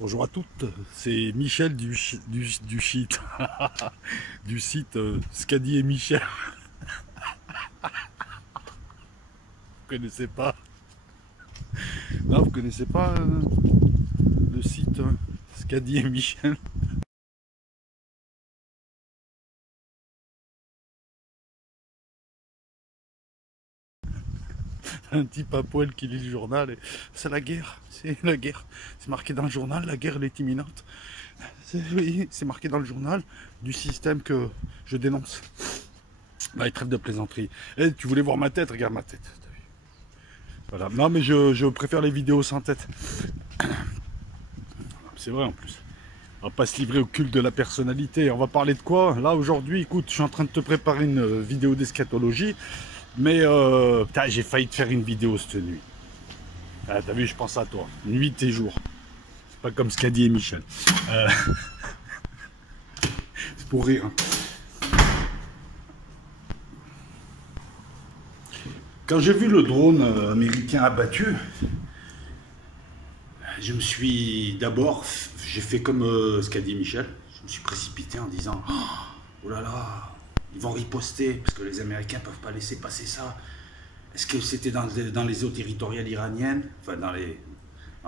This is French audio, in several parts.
Bonjour à toutes, c'est Michel du site, du site Scadi et Michel. Vous connaissez pas? Non, vous connaissez pas le site Scadi et Michel? Un type à poil qui lit le journal et c'est la guerre, c'est la guerre. C'est marqué dans le journal, la guerre elle est imminente. Oui, c'est marqué dans le journal du système que je dénonce. Bah, il traite de plaisanterie. Eh, tu voulais voir ma tête? Regarde ma tête. Voilà. Non, mais je préfère les vidéos sans tête. C'est vrai en plus. On va pas se livrer au culte de la personnalité. On va parler de quoi? Là, aujourd'hui, écoute, je suis en train de te préparer une vidéo d'eschatologie. Mais j'ai failli te faire une vidéo cette nuit. Ah, t'as vu, je pense à toi. Nuit et jour. C'est pas comme Scadi et Michel. C'est pour rire. Hein. Quand j'ai vu le drone américain abattu, je me suis d'abord, j'ai fait comme Scadi et Michel. Je me suis précipité en disant oh là là, ils vont riposter parce que les Américains ne peuvent pas laisser passer ça. Est-ce que c'était dans les eaux territoriales iraniennes, enfin dans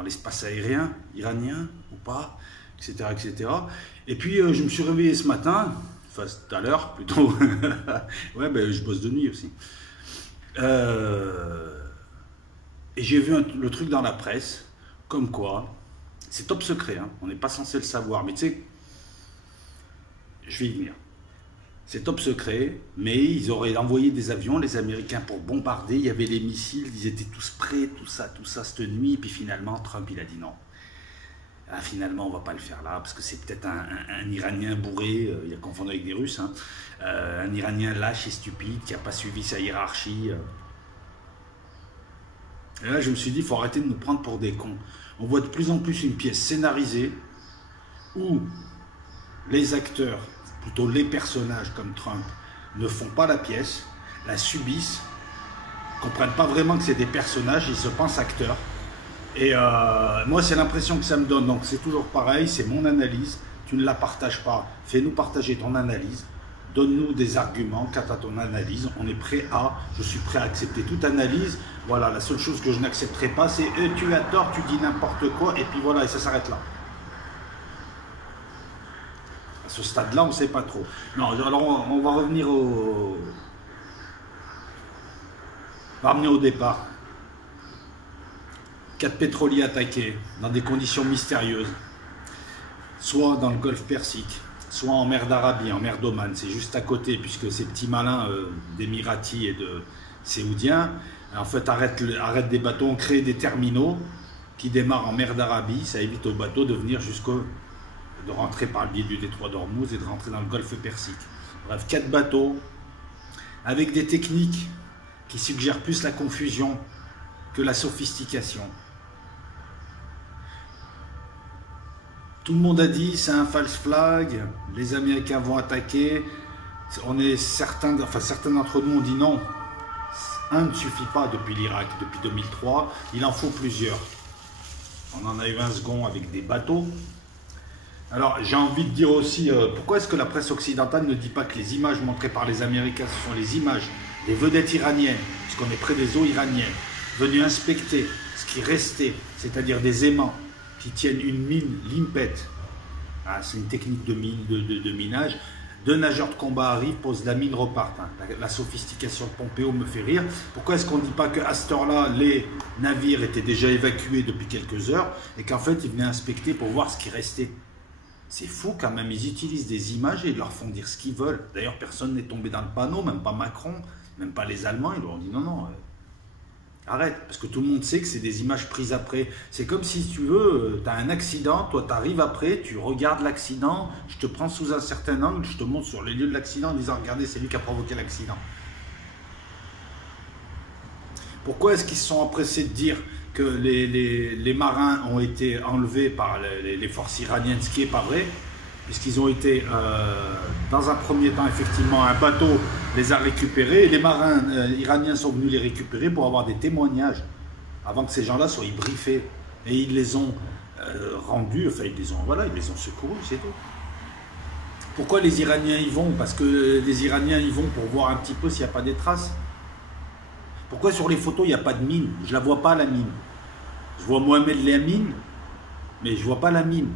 l'espace aérien iranien ou pas, etc., etc. Et puis je me suis réveillé ce matin, enfin tout à l'heure plutôt. Ouais, ben je bosse de nuit aussi. Et j'ai vu le truc dans la presse, comme quoi, c'est top secret, hein, on n'est pas censé le savoir, mais tu sais, je vais y venir. C'est top secret, mais ils auraient envoyé des avions, les Américains, pour bombarder. Il y avait les missiles, ils étaient tous prêts, tout ça, cette nuit. Et puis finalement, Trump, il a dit non. Ah, finalement, on ne va pas le faire là, parce que c'est peut-être un Iranien bourré, il a confondu avec des Russes, hein, un Iranien lâche et stupide qui n'a pas suivi sa hiérarchie. Et là, je me suis dit, il faut arrêter de nous prendre pour des cons. On voit de plus en plus une pièce scénarisée où les acteurs, plutôt les personnages comme Trump, ne font pas la pièce, la subissent, ne comprennent pas vraiment que c'est des personnages, ils se pensent acteurs. Et moi, c'est l'impression que ça me donne. Donc, c'est toujours pareil, c'est mon analyse. Tu ne la partages pas. Fais-nous partager ton analyse. Donne-nous des arguments quant à ton analyse. On est prêt à, je suis prêt à accepter toute analyse. Voilà, la seule chose que je n'accepterai pas, c'est tu as tort, tu dis n'importe quoi, et puis voilà, et ça s'arrête là. À ce stade-là, on ne sait pas trop. Non, alors on va revenir au départ. 4 pétroliers attaqués dans des conditions mystérieuses, soit dans le golfe Persique, soit en mer d'Arabie, en mer d'Oman, c'est juste à côté, puisque ces petits malins d'Émiratis et de Séoudiens, en fait, arrêtent des bateaux, on crée des terminaux qui démarrent en mer d'Arabie, ça évite aux bateaux de venir de rentrer par le biais du détroit d'Ormuz et de rentrer dans le golfe Persique. Bref, 4 bateaux, avec des techniques qui suggèrent plus la confusion que la sophistication. Tout le monde a dit c'est un false flag, les Américains vont attaquer. On est certains d'entre nous ont dit non. Un ne suffit pas depuis l'Irak, depuis 2003, il en faut plusieurs. On en a eu un second avec des bateaux. Alors j'ai envie de dire aussi, pourquoi est-ce que la presse occidentale ne dit pas que les images montrées par les Américains, ce sont les images des vedettes iraniennes, puisqu'on est près des eaux iraniennes, venues inspecter ce qui restait, c'est-à-dire des aimants qui tiennent une mine limpet. Ah, c'est une technique de minage. 2 nageurs de combat arrivent, posent la mine, repartent. La sophistication de Pompeo me fait rire. Pourquoi est-ce qu'on ne dit pas qu'à cette heure-là, les navires étaient déjà évacués depuis quelques heures et qu'en fait, ils venaient inspecter pour voir ce qui restait? C'est fou quand même, ils utilisent des images et ils leur font dire ce qu'ils veulent. D'ailleurs, personne n'est tombé dans le panneau, même pas Macron, même pas les Allemands. Ils leur ont dit non, arrête, parce que tout le monde sait que c'est des images prises après. C'est comme si tu veux, tu as un accident, toi tu arrives après, tu regardes l'accident, je te prends sous un certain angle, je te montre sur les lieux de l'accident en disant regardez, c'est lui qui a provoqué l'accident. Pourquoi est-ce qu'ils se sont empressés de dire que les marins ont été enlevés par les forces iraniennes, ce qui n'est pas vrai, puisqu'ils ont été, dans un premier temps, effectivement, un bateau les a récupérés, et les marins iraniens sont venus les récupérer pour avoir des témoignages, avant que ces gens-là soient briefés, et ils les ont rendus, enfin voilà, ils les ont secourus, c'est tout. Pourquoi les Iraniens y vont? Parce que les Iraniens y vont pour voir un petit peu s'il n'y a pas des traces. Pourquoi sur les photos il n'y a pas de mine? Je ne la vois pas la mine. Je vois Mohamed Lamine, mais je ne vois pas la mine.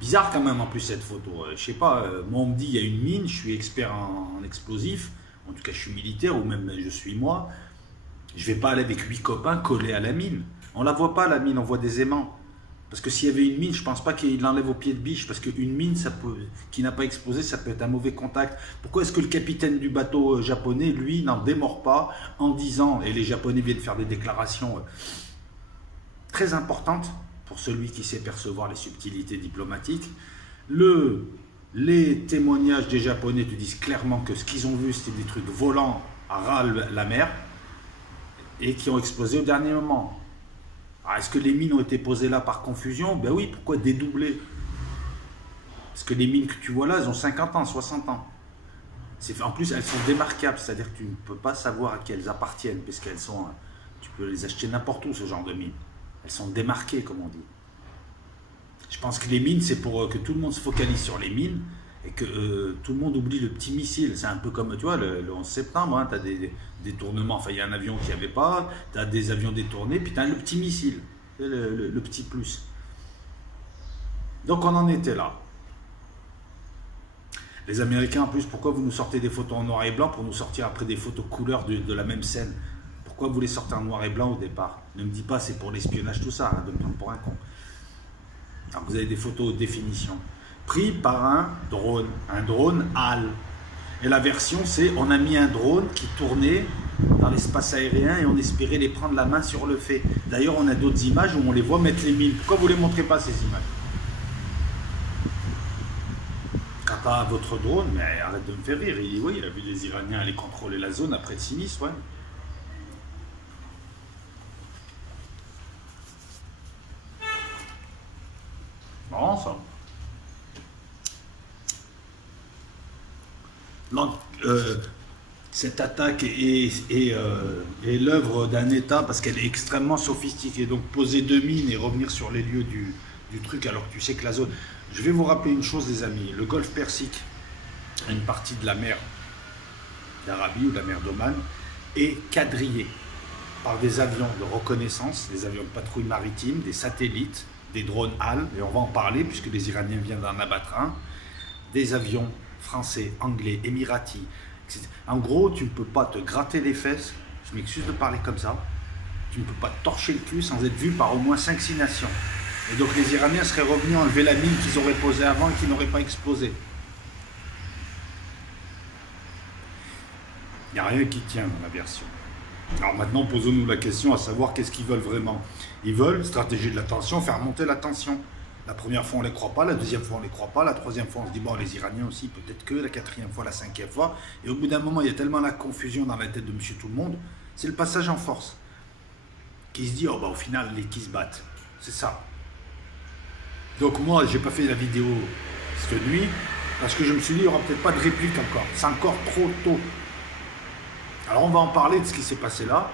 Bizarre quand même en plus cette photo. Je sais pas, moi on me dit il y a une mine, je suis expert en explosifs, en tout cas je suis militaire ou même je suis moi. Je vais pas aller avec 8 copains coller à la mine. On la voit pas la mine, on voit des aimants. Parce que s'il y avait une mine, je pense pas qu'il l'enlève au pied de biche, parce qu'une mine qui n'a pas explosé, ça peut être un mauvais contact. Pourquoi est-ce que le capitaine du bateau japonais, lui, n'en démord pas en disant, et les Japonais viennent faire des déclarations très importantes, pour celui qui sait percevoir les subtilités diplomatiques, les témoignages des Japonais te disent clairement que ce qu'ils ont vu, c'était des trucs volants à ras la mer et qui ont explosé au dernier moment. Est-ce que les mines ont été posées là par confusion? Ben oui, pourquoi dédoubler? Parce que les mines que tu vois là, elles ont 50 ans, 60 ans. En plus, elles sont démarquables, c'est-à-dire que tu ne peux pas savoir à qui elles appartiennent, parce qu'elles sont... Tu peux les acheter n'importe où, ce genre de mines. Elles sont démarquées, comme on dit. Je pense que les mines, c'est pour que tout le monde se focalise sur les mines et que tout le monde oublie le petit missile. C'est un peu comme, tu vois, le 11 septembre, hein, tu as des détournements. Enfin, il y a un avion qui n'y avait pas, tu as des avions détournés, puis tu as le petit missile, le petit plus. Donc, on en était là. Les Américains, en plus, pourquoi vous nous sortez des photos en noir et blanc pour nous sortir après des photos couleurs de la même scène? Pourquoi vous les sortez en noir et blanc au départ? Ne me dis pas c'est pour l'espionnage tout ça, hein, de me prendre pour un con. Alors vous avez des photos haute définition, pris par un drone HAL. Et la version c'est, on a mis un drone qui tournait dans l'espace aérien et on espérait les prendre la main sur le fait. D'ailleurs on a d'autres images où on les voit mettre les mines. Pourquoi vous ne les montrez pas ces images? Quant à votre drone, mais arrête de me faire rire, il dit oui, il a vu les Iraniens aller contrôler la zone après le sinistre, ouais. Marrant ça. Donc, cette attaque est l'œuvre d'un État parce qu'elle est extrêmement sophistiquée. Donc poser 2 mines et revenir sur les lieux du truc alors que tu sais que la zone... Je vais vous rappeler une chose les amis, le golfe Persique, une partie de la mer d'Arabie ou de la mer d'Oman, est quadrillée par des avions de reconnaissance, des avions de patrouille maritime, des satellites, des drones HAL, et on va en parler puisque les Iraniens viennent d'en abattre un, des avions français, anglais, émiratis, etc. En gros, tu ne peux pas te gratter les fesses, je m'excuse de parler comme ça, tu ne peux pas te torcher le cul sans être vu par au moins 5-6 nations. Et donc les Iraniens seraient revenus enlever la mine qu'ils auraient posée avant et qui n'aurait pas explosé. Il n'y a rien qui tient dans la version. Alors maintenant, posons-nous la question à savoir qu'est-ce qu'ils veulent vraiment. Ils veulent, stratégie de la tension, faire monter la tension. La première fois, on ne les croit pas, la deuxième fois, on ne les croit pas, la troisième fois, on se dit, bon, les Iraniens aussi, peut-être que, la quatrième fois, la cinquième fois. Et au bout d'un moment, il y a tellement la confusion dans la tête de monsieur tout le monde, c'est le passage en force. Qui se dit, oh bah au final, les qui se battent. C'est ça. Donc moi, j'ai pas fait la vidéo cette nuit, parce que je me suis dit, il n'y aura peut-être pas de réplique encore. C'est encore trop tôt. Alors on va en parler de ce qui s'est passé là.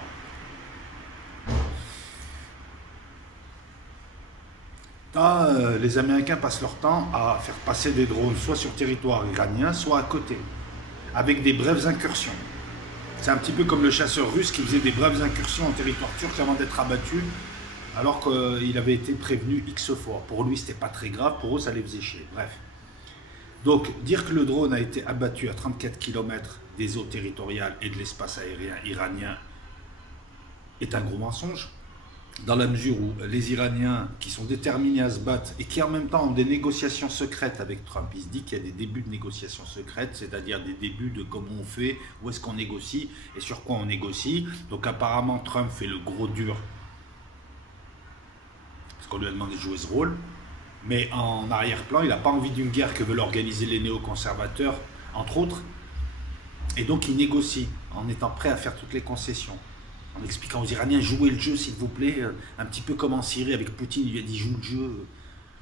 Les Américains passent leur temps à faire passer des drones soit sur territoire iranien, soit à côté, avec des brèves incursions. C'est un petit peu comme le chasseur russe qui faisait des brèves incursions en territoire turc avant d'être abattu, alors qu'il avait été prévenu X fois. Pour lui, c'était pas très grave, pour eux, ça les faisait chier. Bref. Donc, dire que le drone a été abattu à 34 km des eaux territoriales et de l'espace aérien iranien est un gros mensonge, dans la mesure où les Iraniens qui sont déterminés à se battre et qui en même temps ont des négociations secrètes avec Trump, il se dit qu'il y a des débuts de négociations secrètes, c'est-à-dire des débuts de comment on fait, où est-ce qu'on négocie et sur quoi on négocie. Donc apparemment Trump fait le gros dur, parce qu'on lui a demandé de jouer ce rôle, mais en arrière-plan, il n'a pas envie d'une guerre que veulent organiser les néoconservateurs, entre autres, et donc il négocie en étant prêt à faire toutes les concessions. En expliquant aux Iraniens, jouez le jeu s'il vous plaît, un petit peu comme en Syrie avec Poutine, il lui a dit joue le jeu,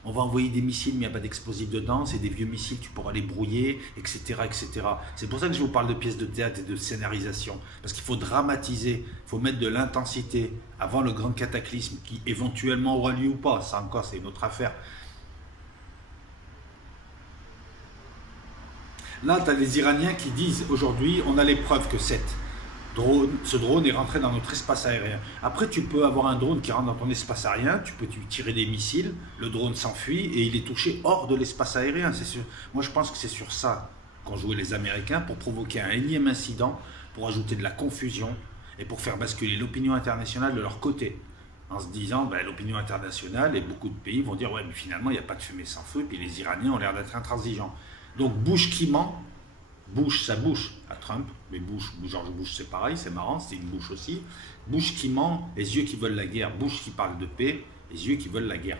On va envoyer des missiles, mais il n'y a pas d'explosifs dedans. C'est des vieux missiles, tu pourras les brouiller, etc. etc. C'est pour ça que je vous parle de pièces de théâtre et de scénarisation. Parce qu'il faut dramatiser, il faut mettre de l'intensité avant le grand cataclysme qui éventuellement aura lieu ou pas. Ça encore, c'est une autre affaire. Là, tu as les Iraniens qui disent aujourd'hui, on a les preuves que ce drone est rentré dans notre espace aérien. Après, tu peux avoir un drone qui rentre dans ton espace aérien, tu peux tirer des missiles, le drone s'enfuit et il est touché hors de l'espace aérien. Moi, je pense que c'est sur ça qu'ont joué les Américains pour provoquer un énième incident, pour ajouter de la confusion et pour faire basculer l'opinion internationale de leur côté. En se disant, ben, l'opinion internationale et beaucoup de pays vont dire, ouais, mais finalement, il n'y a pas de fumée sans feu, et puis les Iraniens ont l'air d'être intransigeants. Donc, Bush qui ment, Bush, ça bouche à Trump, mais George Bush c'est pareil, c'est marrant, c'est une bouche aussi. Bush qui ment, les yeux qui veulent la guerre. Bush qui parle de paix, les yeux qui veulent la guerre.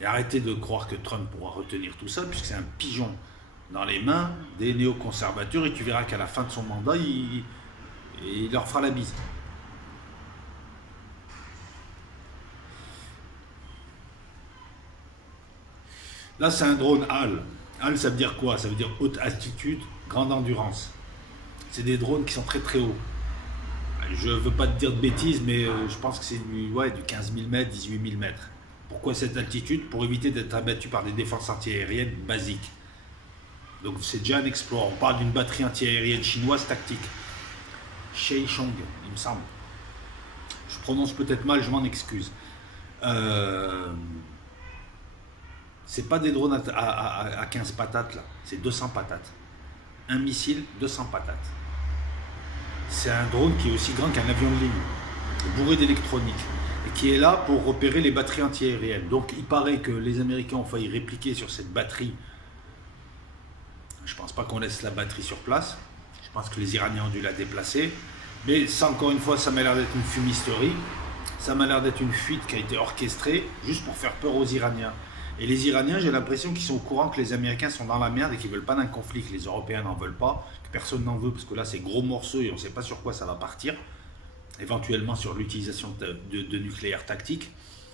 Et arrêtez de croire que Trump pourra retenir tout ça, puisque c'est un pigeon dans les mains des néoconservateurs, et tu verras qu'à la fin de son mandat, il leur fera la bise. Là, c'est un drone HAL. HAL, ça veut dire quoi? Ça veut dire haute altitude, grande endurance. C'est des drones qui sont très très hauts. Je ne veux pas te dire de bêtises, mais je pense que c'est du 15 000 mètres, 18 000 mètres. Pourquoi cette altitude? Pour éviter d'être abattu par des défenses antiaériennes basiques. Donc c'est déjà un exploit. On parle d'une batterie antiaérienne chinoise tactique. Sheichong, il me semble. Je prononce peut-être mal, je m'en excuse. C'est pas des drones à 15 patates là, c'est 200 patates. Un missile, 200 patates. C'est un drone qui est aussi grand qu'un avion de ligne, bourré d'électronique, et qui est là pour repérer les batteries antiaériennes. Donc il paraît que les Américains ont failli répliquer sur cette batterie. Je pense pas qu'on laisse la batterie sur place. Je pense que les Iraniens ont dû la déplacer. Mais ça, encore une fois, ça m'a l'air d'être une fumisterie. Ça m'a l'air d'être une fuite qui a été orchestrée juste pour faire peur aux Iraniens. Et les Iraniens, j'ai l'impression qu'ils sont au courant que les Américains sont dans la merde et qu'ils ne veulent pas d'un conflit, que les Européens n'en veulent pas, que personne n'en veut, parce que là, c'est gros morceaux et on ne sait pas sur quoi ça va partir. Éventuellement sur l'utilisation de nucléaire tactique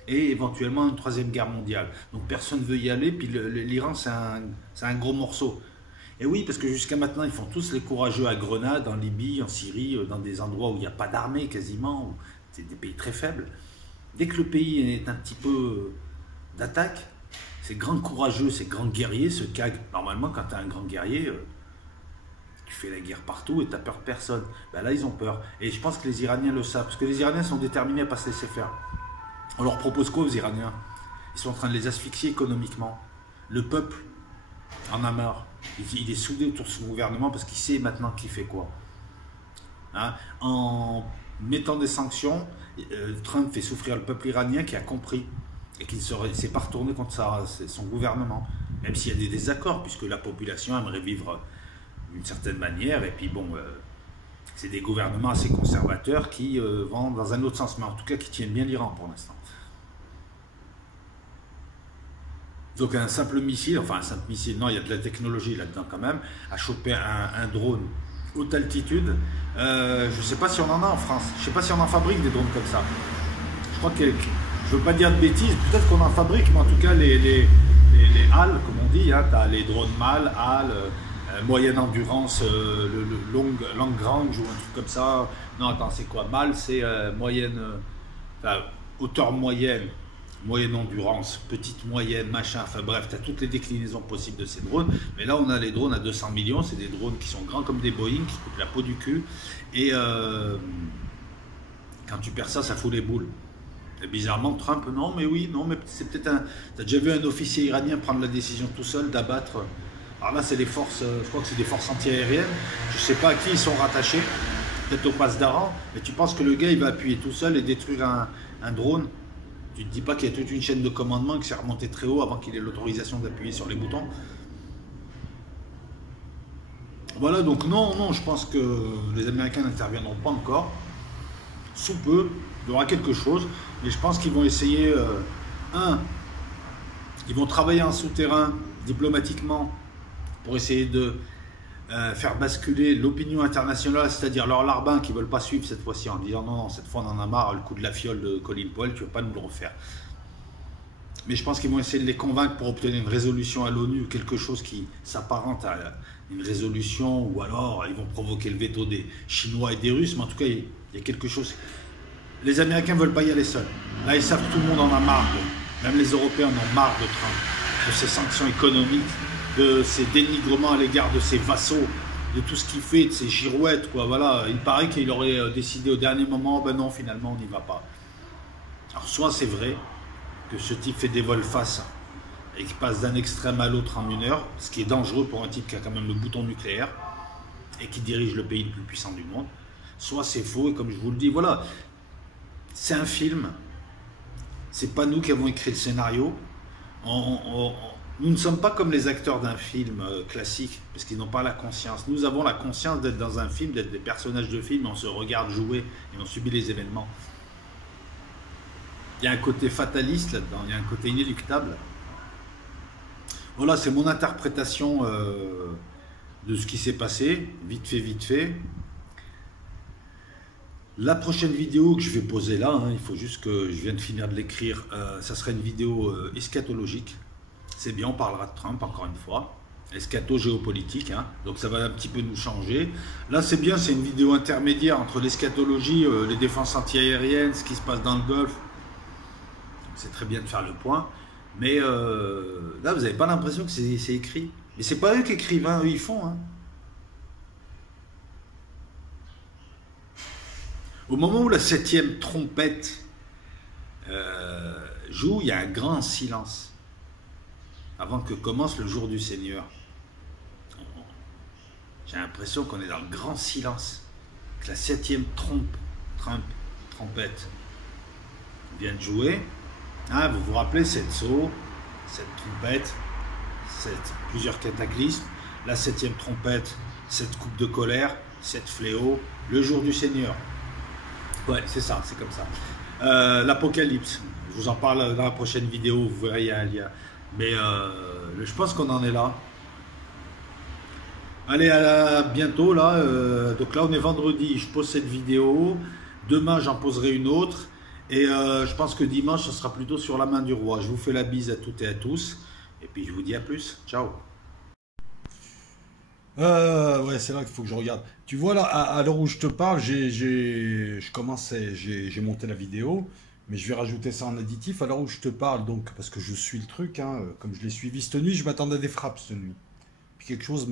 et éventuellement une troisième guerre mondiale. Donc personne ne veut y aller, puis l'Iran, c'est un gros morceau. Et oui, parce que jusqu'à maintenant, ils font tous les courageux à Grenade, en Libye, en Syrie, dans des endroits où il n'y a pas d'armée quasiment, où c'est des pays très faibles. Dès que le pays est un petit peu d'attaque, ces grands courageux, ces grands guerriers se caguent. Normalement, quand tu es un grand guerrier, tu fais la guerre partout et tu n'as peur de personne. Ben là, ils ont peur. Et je pense que les Iraniens le savent, parce que les Iraniens sont déterminés à ne pas se laisser faire. On leur propose quoi aux Iraniens? Ils sont en train de les asphyxier économiquement. Le peuple en a marre. Il est soudé autour de son gouvernement parce qu'il sait maintenant qui fait quoi. Hein? En mettant des sanctions, Trump fait souffrir le peuple iranien qui a compris et qui ne s'est pas retourné contre son gouvernement, même s'il y a des désaccords, puisque la population aimerait vivre d'une certaine manière, et puis bon, c'est des gouvernements assez conservateurs qui vont dans un autre sens, mais en tout cas qui tiennent bien l'Iran pour l'instant. Donc un simple missile, non, il y a de la technologie là-dedans quand même, à choper un drone haute altitude, je ne sais pas si on en a en France, je ne sais pas si on en fabrique des drones comme ça. Je crois que, je ne veux pas dire de bêtises, peut-être qu'on en fabrique, mais en tout cas les HAL, comme on dit, hein, tu as les drones MAL, HAL, moyenne endurance, long range ou un truc comme ça. Non, attends, c'est quoi? MAL, c'est moyenne, hauteur moyenne, moyenne endurance, petite moyenne, machin, enfin bref, tu as toutes les déclinaisons possibles de ces drones. Mais là, on a les drones à 200 millions, c'est des drones qui sont grands comme des Boeing, qui coûtent la peau du cul. Et quand tu perds ça, ça fout les boules. Et bizarrement, Trump, non, mais oui, non, mais c'est peut-être un... Tu as déjà vu un officier iranien prendre la décision tout seul d'abattre... Alors là, c'est les forces, je crois que c'est des forces anti-aériennes. Je ne sais pas à qui ils sont rattachés, peut-être au Pasdaran, mais tu penses que le gars, il va appuyer tout seul et détruire un drone? Tu ne te dis pas qu'il y a toute une chaîne de commandement qui s'est remontée très haut avant qu'il ait l'autorisation d'appuyer sur les boutons? Voilà, donc non, je pense que les Américains n'interviendront pas encore. Sous peu, il y aura quelque chose, mais je pense qu'ils vont essayer, ils vont travailler en souterrain, diplomatiquement, pour essayer de faire basculer l'opinion internationale, c'est-à-dire leurs larbins qui ne veulent pas suivre cette fois-ci en disant non, cette fois on en a marre, le coup de la fiole de Colin Powell, tu ne vas pas nous le refaire. Mais je pense qu'ils vont essayer de les convaincre pour obtenir une résolution à l'ONU ou quelque chose qui s'apparente à une résolution, ou alors ils vont provoquer le veto des Chinois et des Russes, mais en tout cas, il y a quelque chose. Les Américains ne veulent pas y aller seuls. Là, ils savent que tout le monde en a marre. Même les Européens en ont marre de Trump, de ses sanctions économiques, de ses dénigrements à l'égard de ses vassaux, de tout ce qu'il fait, de ses girouettes, quoi. Voilà. Il paraît qu'il aurait décidé au dernier moment, ben non, finalement, on n'y va pas. Alors, soit c'est vrai que ce type fait des vols-face et qu'il passe d'un extrême à l'autre en 1 heure, ce qui est dangereux pour un type qui a quand même le bouton nucléaire et qui dirige le pays le plus puissant du monde. Soit c'est faux, et comme je vous le dis, voilà, c'est un film. C'est pas nous qui avons écrit le scénario. Nous ne sommes pas comme les acteurs d'un film classique, parce qu'ils n'ont pas la conscience. Nous avons la conscience d'être dans un film, d'être des personnages de film, on se regarde jouer et on subit les événements. Il y a un côté fataliste là-dedans, il y a un côté inéluctable. Voilà, c'est mon interprétation de ce qui s'est passé, vite fait. La prochaine vidéo que je vais poser là, il faut juste que je vienne de finir de l'écrire, ça sera une vidéo eschatologique. C'est bien, on parlera de Trump encore une fois. Eschato-géopolitique, donc ça va un petit peu nous changer. Là c'est bien, c'est une vidéo intermédiaire entre l'eschatologie, les défenses antiaériennes, ce qui se passe dans le Golfe. C'est très bien de faire le point. Mais là, vous n'avez pas l'impression que c'est écrit. Mais c'est pas eux qui écrivent, eux ils font. Au moment où la 7e trompette joue, il y a un grand silence. Avant que commence le jour du Seigneur. J'ai l'impression qu'on est dans le grand silence. Que la 7e trompette vient de jouer. Vous vous rappelez, cette saut, cette trompette, plusieurs cataclysmes, la 7e trompette, cette coupe de colère, cette fléau, le jour du Seigneur. Ouais, c'est ça, c'est comme ça. L'Apocalypse, je vous en parle dans la prochaine vidéo, vous verrez, il y a un lien. Mais je pense qu'on en est là. Allez, à bientôt là. Donc là, on est vendredi, je pose cette vidéo. Demain, j'en poserai une autre. Et je pense que dimanche, ça sera plutôt sur la main du roi. Je vous fais la bise à toutes et à tous. Et puis, je vous dis à plus. Ciao. Ouais, c'est là qu'il faut que je regarde. Tu vois, là, à l'heure où je te parle, j'ai monté la vidéo. Mais je vais rajouter ça en additif à l'heure où je te parle. Donc, parce que je suis le truc. Comme je l'ai suivi cette nuit, je m'attendais à des frappes cette nuit. Puis quelque chose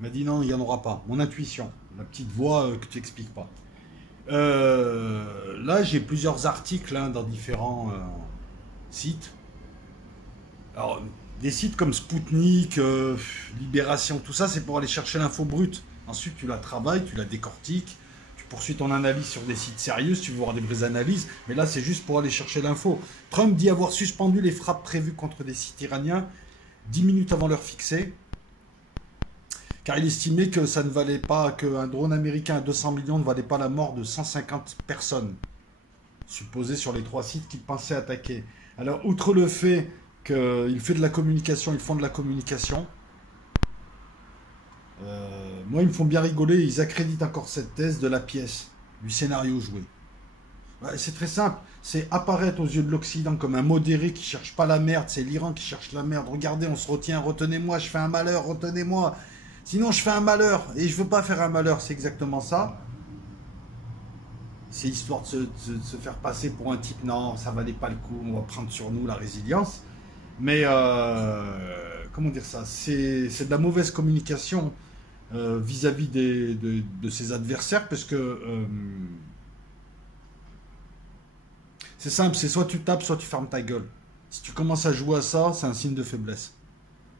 m'a dit non, il n'y en aura pas. Mon intuition. La petite voix que tu n'expliques pas. Là, j'ai plusieurs articles dans différents sites. Alors, des sites comme Spoutnik, Libération, tout ça, c'est pour aller chercher l'info brute. Ensuite, tu la travailles, tu la décortiques, tu poursuis ton analyse sur des sites sérieux, si tu veux voir des vraies analyses. Mais là, c'est juste pour aller chercher l'info. Trump dit avoir suspendu les frappes prévues contre des sites iraniens 10 minutes avant l'heure fixée. Car il estimait que ça ne valait pas, qu'un drone américain à 200 millions ne valait pas la mort de 150 personnes, supposées sur les 3 sites qu'il pensait attaquer. Alors, outre le fait qu'il fait de la communication, ils font de la communication, moi, ils me font bien rigoler, ils accréditent encore cette thèse de la pièce, du scénario joué. Ouais, c'est très simple, c'est apparaître aux yeux de l'Occident comme un modéré qui cherche pas la merde, c'est l'Iran qui cherche la merde. Regardez, on se retient, retenez-moi, je fais un malheur, retenez-moi. Sinon, je fais un malheur, et je veux pas faire un malheur, c'est exactement ça. C'est histoire de se faire passer pour un type, non, ça valait pas le coup, on va prendre sur nous la résilience. Mais, comment dire ça, c'est de la mauvaise communication vis-à-vis de ses adversaires, parce que c'est simple, c'est soit tu tapes, soit tu fermes ta gueule. Si tu commences à jouer à ça, c'est un signe de faiblesse.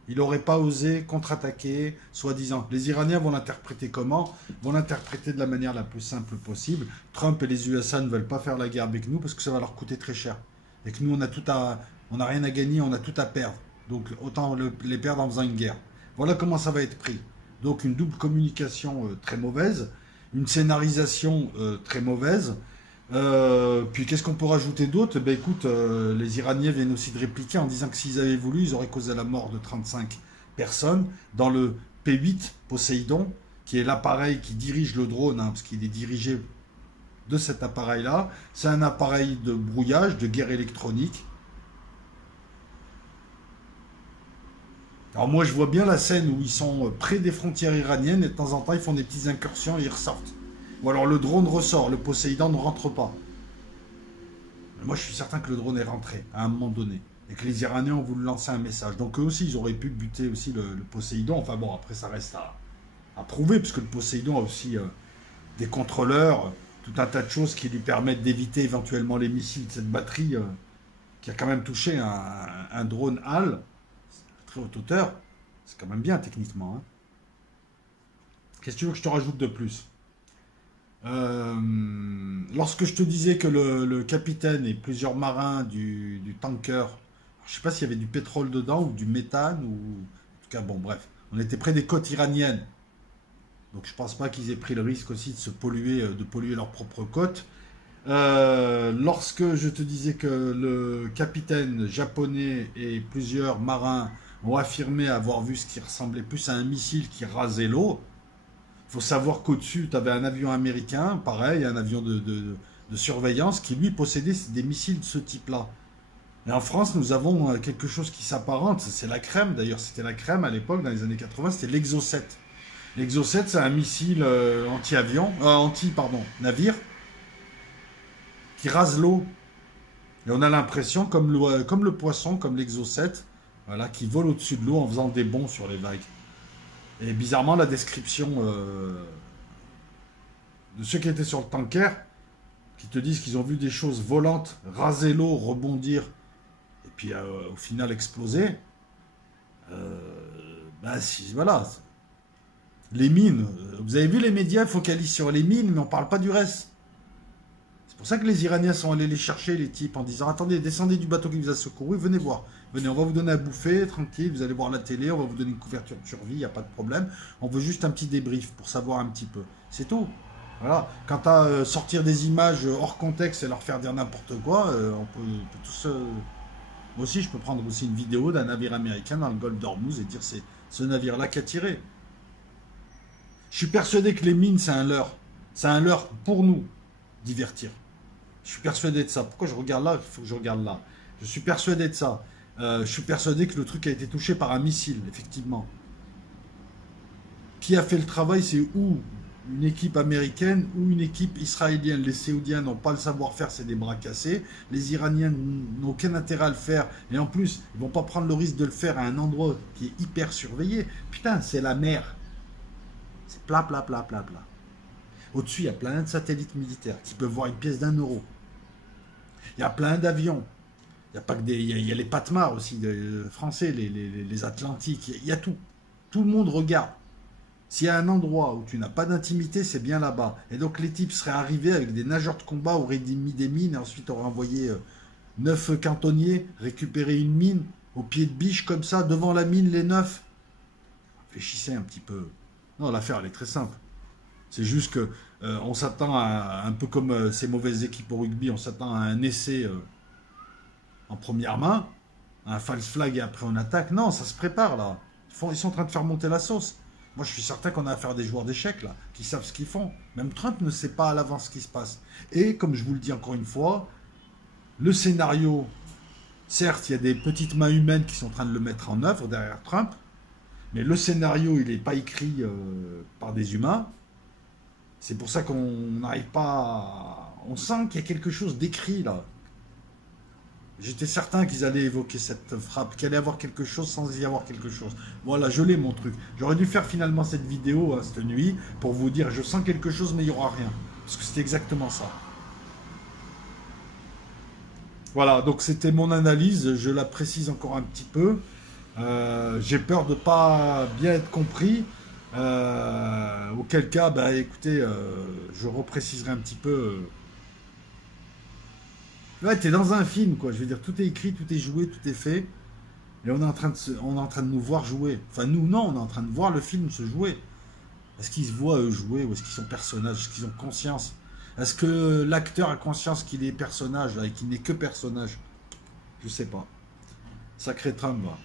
Il n'aurait pas osé contre-attaquer, soi-disant. Les Iraniens vont l'interpréter comment? Vont l'interpréter de la manière la plus simple possible. Trump et les USA ne veulent pas faire la guerre avec nous parce que ça va leur coûter très cher. Et que nous, on n'a rien à gagner, on a tout à perdre. Donc autant les perdre en faisant une guerre. Voilà comment ça va être pris. Donc une double communication très mauvaise, une scénarisation très mauvaise. Puis qu'est-ce qu'on peut rajouter d'autre? Ben écoute, les Iraniens viennent aussi de répliquer en disant que s'ils avaient voulu, ils auraient causé la mort de 35 personnes dans le P8 Poséidon, qui est l'appareil qui dirige le drone, parce qu'il est dirigé de cet appareil-là. C'est un appareil de brouillage, de guerre électronique. Alors moi, je vois bien la scène où ils sont près des frontières iraniennes et de temps en temps, ils font des petites incursions et ils ressortent. Ou alors le drone ressort, le Poséidon ne rentre pas. Mais moi, je suis certain que le drone est rentré à un moment donné et que les Iraniens ont voulu lancer un message. Donc eux aussi, ils auraient pu buter aussi le Poséidon. Enfin bon, après, ça reste à prouver, puisque le Poséidon a aussi des contrôleurs, tout un tas de choses qui lui permettent d'éviter éventuellement les missiles de cette batterie qui a quand même touché un drone HAL, très haute hauteur. C'est quand même bien techniquement. Hein. Qu'est-ce que tu veux que je te rajoute de plus? Lorsque je te disais que le capitaine et plusieurs marins du tanker, je ne sais pas s'il y avait du pétrole dedans ou du méthane, ou en tout cas, bon, bref, on était près des côtes iraniennes. Donc je pense pas qu'ils aient pris le risque aussi de se polluer, de polluer leurs propres côtes. Lorsque je te disais que le capitaine japonais et plusieurs marins ont affirmé avoir vu ce qui ressemblait plus à un missile qui rasait l'eau, il faut savoir qu'au-dessus, tu avais un avion américain, pareil, un avion de surveillance qui lui possédait des missiles de ce type-là. Et en France, nous avons quelque chose qui s'apparente, c'est la crème, d'ailleurs c'était la crème à l'époque, dans les années 80, c'était l'Exo 7. L'Exo 7, c'est un missile navire, qui rase l'eau. Et on a l'impression, comme le poisson, comme l'Exo 7, voilà, qui vole au-dessus de l'eau en faisant des bonds sur les vagues. Et bizarrement, la description de ceux qui étaient sur le tanker, qui te disent qu'ils ont vu des choses volantes, raser l'eau, rebondir, et puis au final exploser, voilà. Les mines, vous avez vu, les médias focalisent sur les mines, mais on ne parle pas du reste. C'est pour ça que les Iraniens sont allés les chercher, les types, en disant, attendez, descendez du bateau qui vous a secouru, venez voir. Venez, on va vous donner à bouffer, tranquille, vous allez voir la télé, on va vous donner une couverture de survie, il n'y a pas de problème. On veut juste un petit débrief pour savoir un petit peu. C'est tout. Voilà. Quant à sortir des images hors contexte et leur faire dire n'importe quoi, on peut tous... Moi aussi, je peux prendre aussi une vidéo d'un navire américain dans le golfe d'Ormuz et dire c'est ce navire-là qui a tiré. Je suis persuadé que les mines, c'est un leurre. C'est un leurre pour nous divertir. Je suis persuadé de ça. Pourquoi je regarde là? Il faut que je regarde là. Je suis persuadé de ça. Je suis persuadé que le truc a été touché par un missile, effectivement. Qui a fait le travail? C'est ou une équipe américaine ou une équipe israélienne. Les Saoudiens n'ont pas le savoir-faire, c'est des bras cassés. Les Iraniens n'ont aucun intérêt à le faire. Et en plus, ils ne vont pas prendre le risque de le faire à un endroit qui est hyper surveillé. Putain, c'est la mer. C'est plat, plat, plat, plat, plat. Au-dessus, il y a plein de satellites militaires qui peuvent voir une pièce d'1 euro. Il y a plein d'avions. Il y a pas que il y a les Patmars aussi, français, les Atlantiques. Il y a tout. Tout le monde regarde. S'il y a un endroit où tu n'as pas d'intimité, c'est bien là-bas. Et donc les types seraient arrivés avec des nageurs de combat, auraient mis des mines, et ensuite auraient envoyé 9 cantonniers récupérer une mine au pied de biche comme ça, devant la mine, les 9. Réfléchissez un petit peu. Non, l'affaire, elle est très simple. C'est juste que on s'attend à, un peu comme ces mauvaises équipes au rugby, on s'attend à un essai en première main, un false flag et après on attaque. Non, ça se prépare là. Ils sont en train de faire monter la sauce. Moi, je suis certain qu'on a affaire à des joueurs d'échecs là, qui savent ce qu'ils font. Même Trump ne sait pas à l'avance ce qui se passe. Et comme je vous le dis encore une fois, le scénario, certes, il y a des petites mains humaines qui sont en train de le mettre en œuvre derrière Trump, mais le scénario, il n'est pas écrit par des humains. C'est pour ça qu'on n'arrive pas à... On sent qu'il y a quelque chose d'écrit là. J'étais certain qu'ils allaient évoquer cette frappe, qu'il allait y avoir quelque chose sans y avoir quelque chose. Voilà, je l'ai mon truc. J'aurais dû faire finalement cette vidéo cette nuit pour vous dire je sens quelque chose mais il n'y aura rien. Parce que c'était exactement ça. Voilà, donc c'était mon analyse, je la précise encore un petit peu. J'ai peur de ne pas bien être compris. Auquel cas, bah écoutez, je repréciserai un petit peu. Ouais, t'es dans un film, quoi. Je veux dire, tout est écrit, tout est joué, tout est fait. Et on est en train de nous voir jouer. Enfin, nous, non, on est en train de voir le film se jouer. Est-ce qu'ils se voient, eux, jouer, ou est-ce qu'ils sont personnages? Est-ce qu'ils ont conscience? Est-ce que l'acteur a conscience qu'il est personnage, là, et qu'il n'est que personnage? Je sais pas. Sacré Trump, va.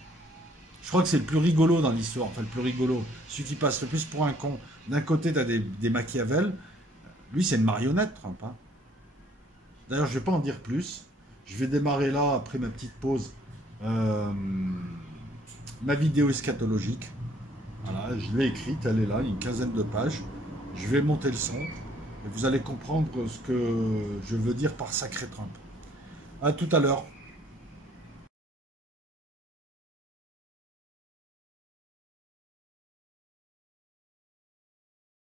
Je crois que c'est le plus rigolo dans l'histoire. Enfin, le plus rigolo. Celui qui passe le plus pour un con. D'un côté, t'as des Machiavel. Lui, c'est une marionnette, Trump, hein. D'ailleurs, je ne vais pas en dire plus. Je vais démarrer là, après ma petite pause, ma vidéo eschatologique. Voilà, je l'ai écrite, elle est là, une quinzaine de pages. Je vais monter le son et vous allez comprendre ce que je veux dire par sacré Trump. À tout à l'heure.